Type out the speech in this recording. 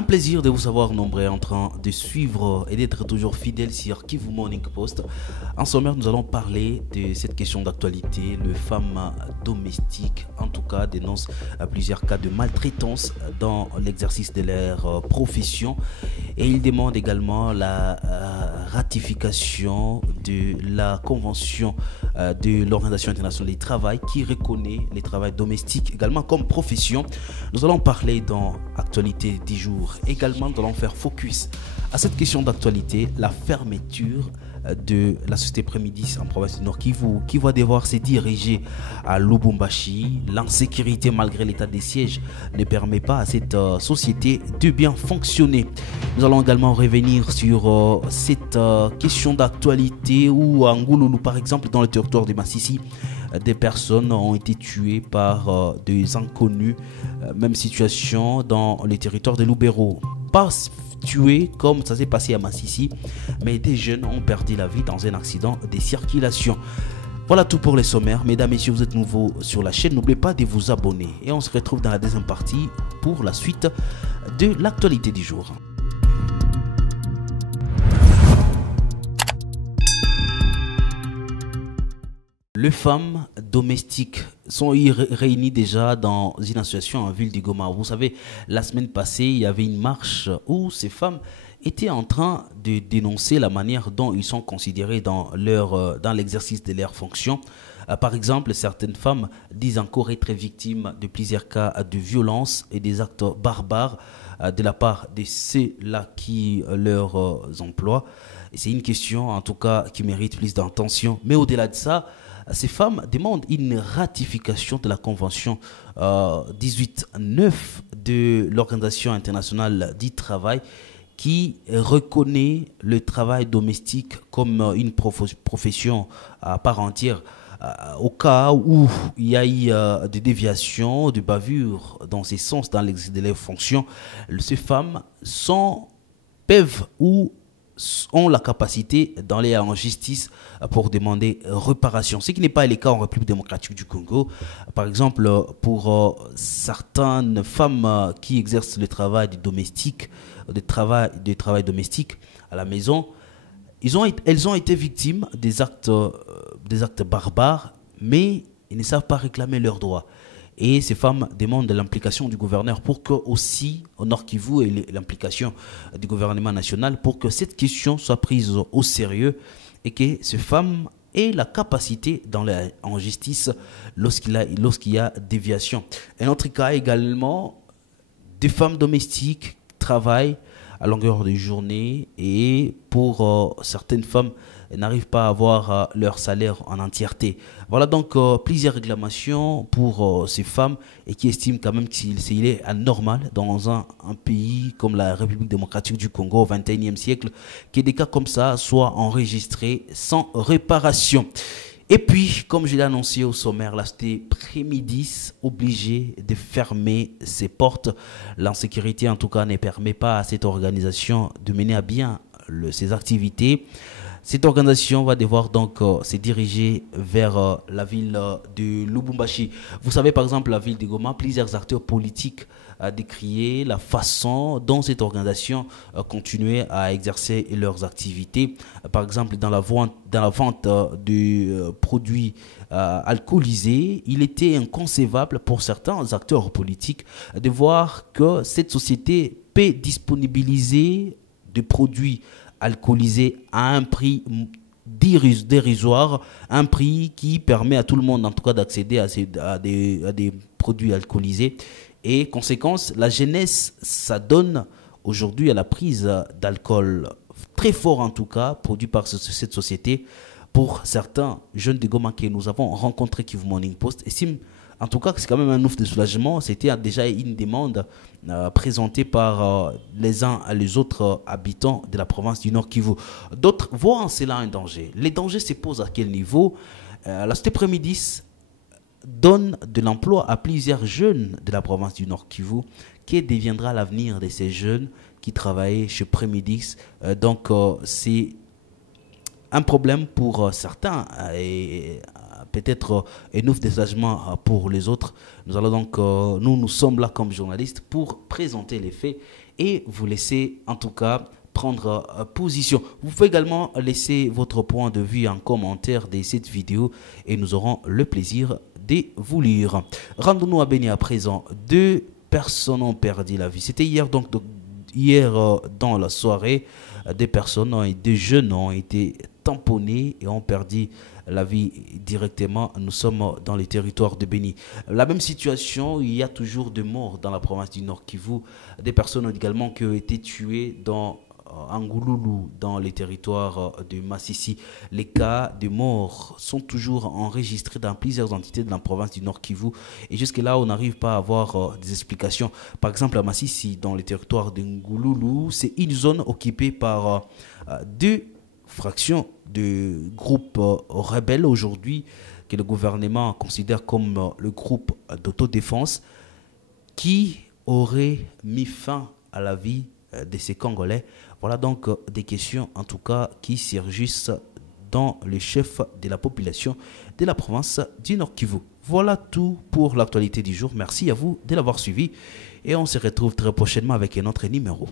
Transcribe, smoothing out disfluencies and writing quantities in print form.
Un plaisir de vous savoir nombreux en train de suivre et d'être toujours fidèles sur Kivu Morning Post. En sommaire, nous allons parler de cette question d'actualité. Les femmes domestiques, en tout cas, dénoncent plusieurs cas de maltraitance dans l'exercice de leur profession. Et ils demandent également la ratification de la convention de l'Organisation internationale du travail qui reconnaît les travail domestiques également comme profession. Nous allons parler dans Actualité du jour. Également, nous allons faire focus à cette question d'actualité, la fermeture de la société Prémidis en province du Nord Kivu qui va devoir se diriger à Lubumbashi. L'insécurité malgré l'état des sièges ne permet pas à cette société de bien fonctionner. Nous allons également revenir sur cette question d'actualité où à Ngouloulou par exemple dans le territoire de Massissi, des personnes ont été tuées par des inconnus. Même situation dans le territoire de Lubero. Pas tués comme ça s'est passé à Massissi, mais des jeunes ont perdu la vie dans un accident de circulation. Voilà tout pour les sommaires. Mesdames, messieurs, vous êtes nouveaux sur la chaîne. N'oubliez pas de vous abonner. Et on se retrouve dans la deuxième partie pour la suite de l'actualité du jour. Les femmes domestiques sont réunies déjà dans une association en ville de Goma. Vous savez, la semaine passée, il y avait une marche où ces femmes étaient en train de dénoncer la manière dont ils sont considérés dans l'exercice de leurs fonctions. Par exemple, certaines femmes disent encore être victimes de plusieurs cas de violence et des actes barbares de la part de ceux-là qui leur emploient. C'est une question, en tout cas, qui mérite plus d'attention. Mais au-delà de ça, ces femmes demandent une ratification de la convention 18.9 de l'Organisation internationale du travail qui reconnaît le travail domestique comme une profession à part entière. Au cas où il y a eu des déviations, des bavures dans ces sens, dans l'exercice de leurs fonctions, ces femmes peuvent ou ont la capacité d'aller en justice pour demander réparation. Ce qui n'est pas le cas en République démocratique du Congo. Par exemple, pour certaines femmes qui exercent le travail domestique, du travail domestique à la maison, elles ont été victimes des actes barbares, mais ils ne savent pas réclamer leurs droits. Et ces femmes demandent l'implication du gouverneur pour que aussi, au Nord Kivu, et l'implication du gouvernement national pour que cette question soit prise au sérieux et que ces femmes aient la capacité d'aller en justice lorsqu'il y a déviation. Un autre cas également, des femmes domestiques travaillent à longueur de journée et pour certaines femmes n'arrivent pas à avoir leur salaire en entièreté. Voilà donc plusieurs réclamations pour ces femmes et qui estiment quand même qu'il est anormal dans un pays comme la République démocratique du Congo au XXIe siècle que des cas comme ça soient enregistrés sans réparation. Et puis, comme je l'ai annoncé au sommaire, la société Prémidis obligée de fermer ses portes. L'insécurité, en tout cas, ne permet pas à cette organisation de mener à bien ses activités. Cette organisation va devoir donc se diriger vers la ville de Lubumbashi. Vous savez, par exemple, la ville de Goma, plusieurs acteurs politiques ont décrié la façon dont cette organisation continuait à exercer leurs activités. Par exemple, dans la vente de produits alcoolisés, il était inconcevable pour certains acteurs politiques de voir que cette société peut disponibiliser des produits alcoolisés à un prix dérisoire, un prix qui permet à tout le monde en tout cas d'accéder à des produits alcoolisés. Et conséquence, la jeunesse s'adonne aujourd'hui à la prise d'alcool très fort en tout cas, produit par cette société. Pour certains jeunes de Goma que nous avons rencontrés Kivu Morning Post estiment en tout cas que c'est quand même un ouf de soulagement. C'était déjà une demande présentée par les uns et les autres habitants de la province du Nord Kivu. D'autres voient en cela un danger. Les dangers se posent à quel niveau? La société Prémidis donne de l'emploi à plusieurs jeunes de la province du Nord Kivu. Quel deviendra l'avenir de ces jeunes qui travaillaient chez Prémidis? Donc c'est un problème pour certains et peut-être un ouf désoulagement pour les autres. Nous allons donc, nous sommes là comme journalistes pour présenter les faits et vous laisser en tout cas prendre position. Vous pouvez également laisser votre point de vue en commentaire de cette vidéo et nous aurons le plaisir de vous lire. Rendons-nous à Béni à présent. 2 personnes ont perdu la vie. C'était hier dans la soirée, des jeunes ont été tamponnés et ont perdu la vie directement. Nous sommes dans les territoires de Béni. La même situation, il y a toujours des morts dans la province du Nord Kivu. Des personnes également qui ont été tuées dans Angouloulou, dans les territoires de Massissi. Les cas de morts sont toujours enregistrés dans plusieurs entités de la province du Nord Kivu. Et jusque-là, on n'arrive pas à avoir des explications. Par exemple, à Massissi, dans les territoires de Ngouloulou, c'est une zone occupée par 2 fractions de groupes rebelles aujourd'hui que le gouvernement considère comme le groupe d'autodéfense qui aurait mis fin à la vie de ces Congolais. Voilà donc des questions en tout cas qui surgissent dans le chef de la population de la province du Nord Kivu. Voilà tout pour l'actualité du jour. Merci à vous de l'avoir suivi et on se retrouve très prochainement avec un autre numéro.